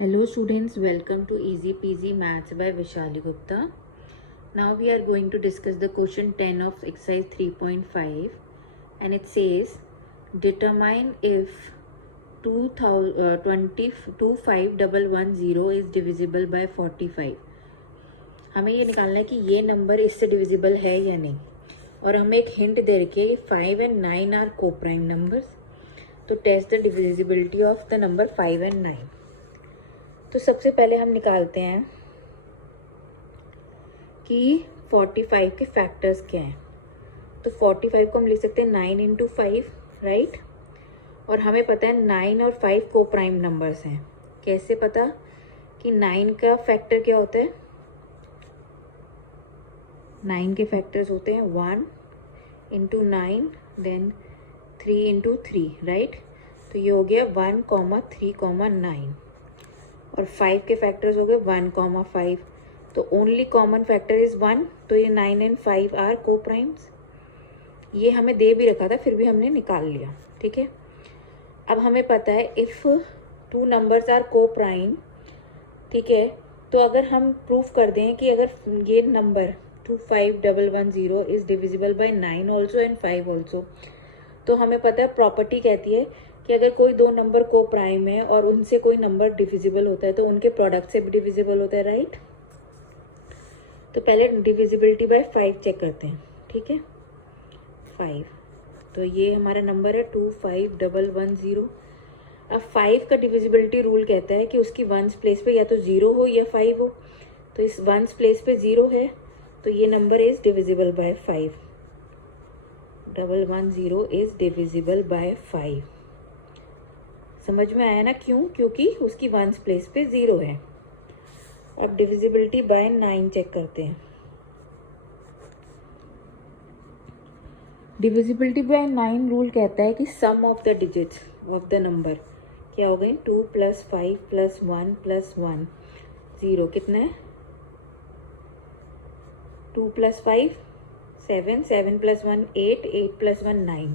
Hello students, welcome to Easy Peasy Maths by Vishali Gupta. Now we are going to discuss the question 10 of exercise 3.5 and it says determine if 25110 is divisible by 45. हमें ये निकालना है कि ये number इससे divisible है या नहीं, और हमें एक हिंट दे रखी है 5 and 9 आर को प्राइम नंबर्स. तो test the divisibility of the number 5 and 9. तो सबसे पहले हम निकालते हैं कि 45 के फैक्टर्स क्या हैं. तो 45 को हम लिख सकते हैं 9 into 5, राइट. और हमें पता है 9 और 5 को प्राइम नंबर्स हैं. कैसे पता कि 9 का फैक्टर क्या होता है? 9 के फैक्टर्स होते हैं 1 into 9 देन 3 into 3, राइट. तो ये हो गया 1, 3, 9. और 5 के फैक्टर्स हो गए 1, 5. तो ओनली कॉमन फैक्टर इज 1. तो ये 9 and 5 आर को प्राइम्स. ये हमें दे भी रखा था, फिर भी हमने निकाल लिया. ठीक है. अब हमें पता है इफ़ 2 नंबर्स आर को प्राइम, ठीक है, तो अगर हम प्रूफ कर दें कि अगर ये number 25110 is divisible bye 9 also and 5 also, तो हमें पता है प्रॉपर्टी कहती है कि अगर कोई दो नंबर को प्राइम है और उनसे कोई नंबर डिविजिबल होता है तो उनके प्रोडक्ट से भी डिविजिबल होता है, राइट. तो पहले डिविजिबिलिटी बाय 5 चेक करते हैं. ठीक है, 5. तो ये हमारा नंबर है 25110. अब 5 का डिविजिबिलिटी रूल कहता है कि उसकी वंस प्लेस पे या तो 0 हो या 5 हो. तो इस वंस प्लेस पे 0 है, तो ये number is divisible bye 5. 110 is divisible bye 5. समझ में आया ना क्यों? क्योंकि उसकी वंस प्लेस पे 0 है. अब डिविजिबिलिटी बाय 9 चेक करते हैं. डिविजिबिलिटी बाय 9 रूल कहता है कि sum of the digits of the number क्या हो गई? 2 + 5 + 1 + 1 0. कितना है? 2 + 5 7, 7 + 1 8, 8 + 1 9.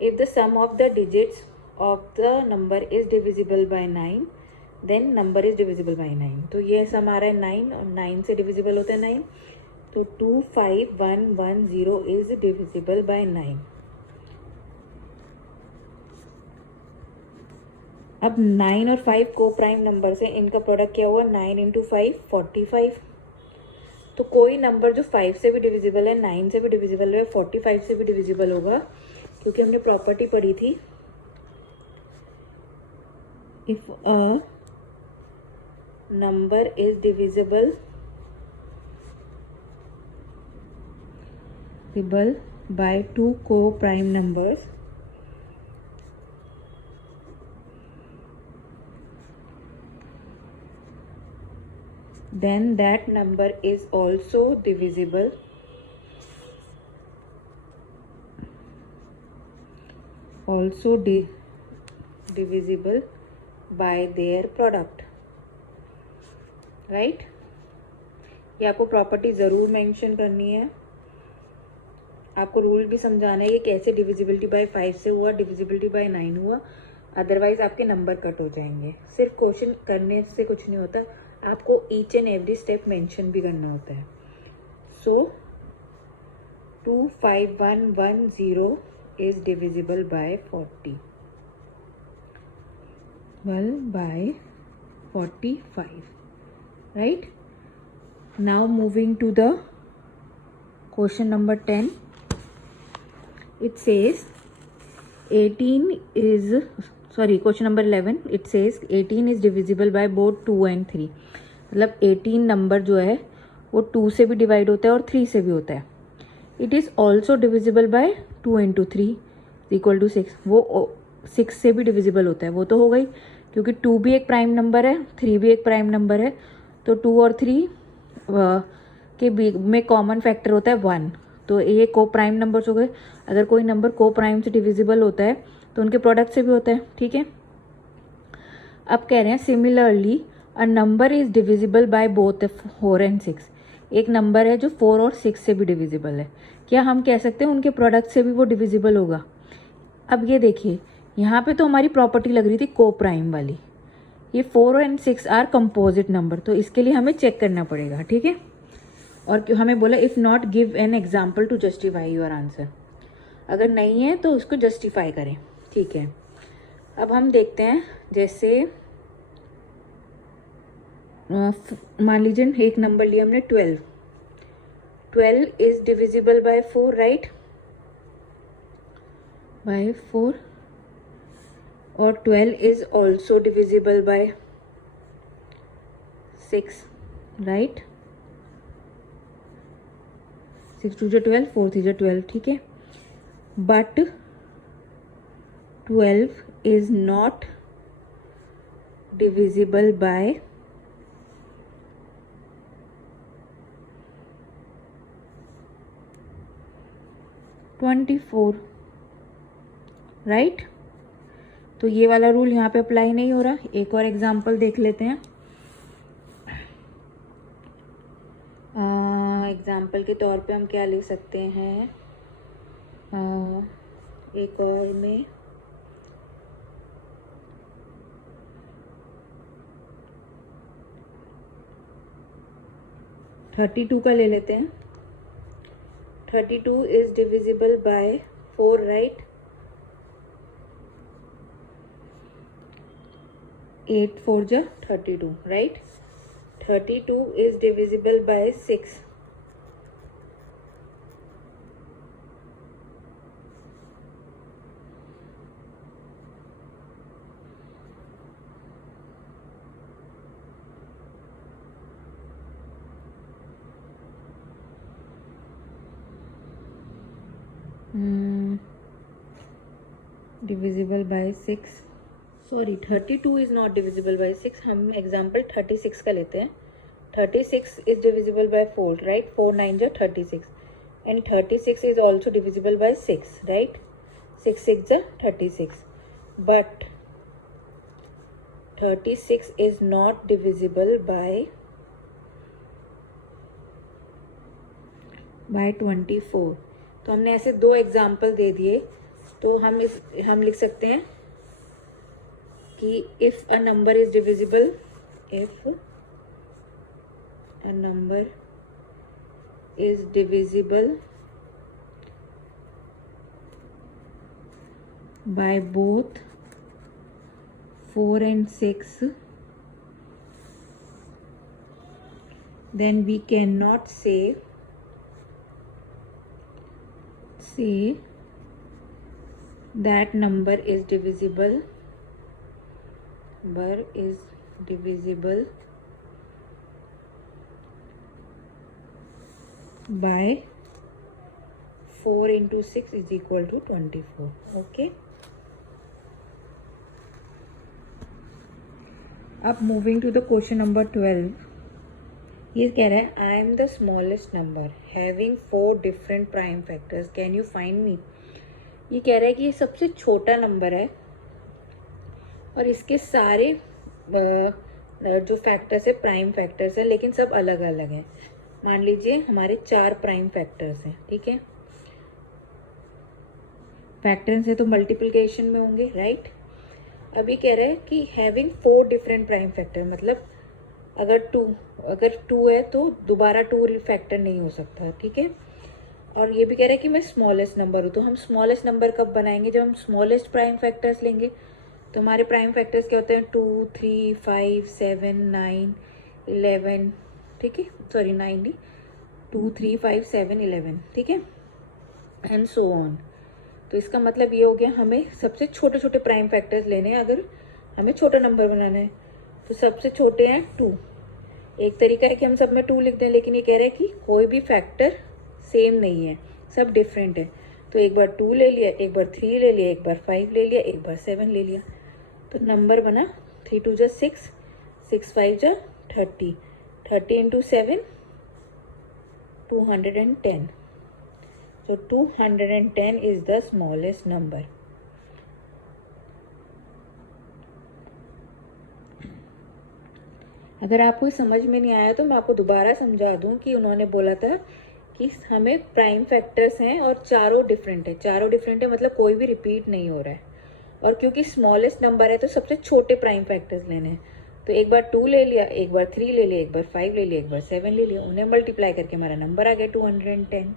If the sum of the digits of the number is divisible by 9, then number is divisible by 9. तो ये सम आ रहा है 9 और 9 से डिविजिबल होता है 9. तो 25110 is divisible by 9. अब 9 और 5 को प्राइम नंबर से इनका प्रोडक्ट क्या हुआ? 9 into 5 45. तो कोई नंबर जो 5 से भी डिविजिबल है, 9 से भी डिविजिबल है, 45 से भी डिविजिबल होगा, क्योंकि हमने प्रॉपर्टी पढ़ी थी if a number is divisible by 2 co-prime numbers, then that number is also divisible by their product, right. ये आपको प्रॉपर्टी ज़रूर मेंशन करनी है. आपको रूल भी समझाना है ये कैसे डिविजिबिलिटी बाय 5 से हुआ, डिविजिबिलिटी बाय 9 हुआ. अदरवाइज आपके नंबर कट हो जाएंगे. सिर्फ क्वेश्चन करने से कुछ नहीं होता, आपको each and every step mention भी करना होता है. सो 25110 is divisible bye 40. by 45, right. Now moving to the question number 10. It says 18 is question number 11. It says 18 is divisible by both 2 and 3. मतलब 18 नंबर जो है वो 2 से भी डिवाइड होता है और 3 से भी होता है. It is also divisible bye 2 into 3 = 6. वो 6 से भी डिविजिबल होता है. वो तो हो गई, क्योंकि 2 भी एक प्राइम नंबर है, 3 भी एक प्राइम नंबर है. तो 2 और 3 के बीच में कॉमन फैक्टर होता है 1. तो ये को प्राइम नंबर्स हो गए. अगर कोई नंबर को प्राइम से डिविजिबल होता है तो उनके प्रोडक्ट से भी होता है. ठीक है. अब कह रहे हैं similarly a number is divisible by both 4 and 6. एक नंबर है जो 4 और 6 से भी डिविजिबल है. क्या हम कह सकते हैं उनके प्रोडक्ट से भी वो डिविजिबल होगा? अब ये देखिए, यहाँ पे तो हमारी प्रॉपर्टी लग रही थी को प्राइम वाली. ये 4 और 6 आर कंपोजिट नंबर, तो इसके लिए हमें चेक करना पड़ेगा, ठीक है। और क्यों हमें बोला if not give an example to justify your answer, अगर नहीं है तो उसको जस्टिफाई करें, ठीक है। अब हम देखते हैं, जैसे मान लीजिए एक नंबर लिया हमने 12, 12 is divisible by 4, right, by 4, और 12 is also divisible by 6, right, 6 2 12, 4 3 12, ठीक है। But 12 is not divisible by 24, right. तो ये वाला रूल यहाँ पे अप्लाई नहीं हो रहा। एक और एग्जांपल देख लेते हैं। एग्जांपल के तौर पे हम क्या ले सकते हैं, एक और में 32 का ले लेते हैं। 32 इज डिविजिबल बाय 4, राइट, 8 4 जा 32, right. 32 is divisible by 6, divisible by 6, sorry 32 is not divisible by 6, हम एग्जाम्पल 36 का लेते हैं। 36 इज डिविजिबल बाय 4, राइट, 4 9 जा 36, and 36 is also divisible by 6, right, 6 6 जा 36, but 36 is not divisible by 24। तो हमने ऐसे दो एग्जाम्पल दे दिए, तो हम लिख सकते हैं कि if a number is divisible, if a number is divisible by both 4 and 6, then we cannot say that number is divisible by 4 into 6 is equal to 24, okay। अब moving to the question number 12, ये कह रहा है I am the smallest number having 4 different prime factors, can you find me. ये कह रहा है कि ये सबसे छोटा नंबर है और इसके सारे जो फैक्टर्स है प्राइम फैक्टर्स है, लेकिन सब अलग अलग हैं। मान लीजिए हमारे 4 प्राइम फैक्टर्स हैं, ठीक है। फैक्टर्स है तो मल्टीप्लिकेशन में होंगे, राइट। अभी कह रहा है कि हैविंग 4 डिफरेंट प्राइम फैक्टर, मतलब अगर 2 है तो दोबारा 2 फैक्टर नहीं हो सकता, ठीक है। और ये भी कह रहा है कि मैं स्मॉलेस्ट नंबर हूँ, तो हम स्मॉलेस्ट नंबर कब बनाएंगे, जब हम स्मॉलेस्ट प्राइम फैक्टर्स लेंगे। तो हमारे प्राइम फैक्टर्स क्या होते हैं, 2 3 5 7 9 11, ठीक है, सॉरी 9 नहीं, 2 3 5 7 11, ठीक है, एंड सो ऑन। तो इसका मतलब ये हो गया हमें सबसे छोटे छोटे प्राइम फैक्टर्स लेने हैं अगर हमें छोटा नंबर बनाना है। तो सबसे छोटे हैं 2। एक तरीका है कि हम सब में 2 लिख दें, लेकिन ये कह रहे हैं कि कोई भी फैक्टर सेम नहीं है, सब डिफरेंट है। तो एक बार 2 ले लिया, एक बार 3 ले लिया, एक बार 5 ले लिया, एक बार 7 ले लिया, तो नंबर बना 3 2 जा 6, 6 5 जा 30, 30 into 7 210। So 210 is the smallest number. अगर आपको समझ में नहीं आया तो मैं आपको दोबारा समझा दूं कि उन्होंने बोला था कि हमें प्राइम फैक्टर्स हैं और चारों डिफरेंट है, मतलब कोई भी रिपीट नहीं हो रहा है। और क्योंकि स्मॉलेस्ट नंबर है तो सबसे छोटे प्राइम फैक्टर्स लेने हैं। तो एक बार 2 ले लिया, एक बार 3 ले लिया, एक बार 5 ले लिया, एक बार 7 ले लिया, उन्हें मल्टीप्लाई करके हमारा नंबर आ गया 210।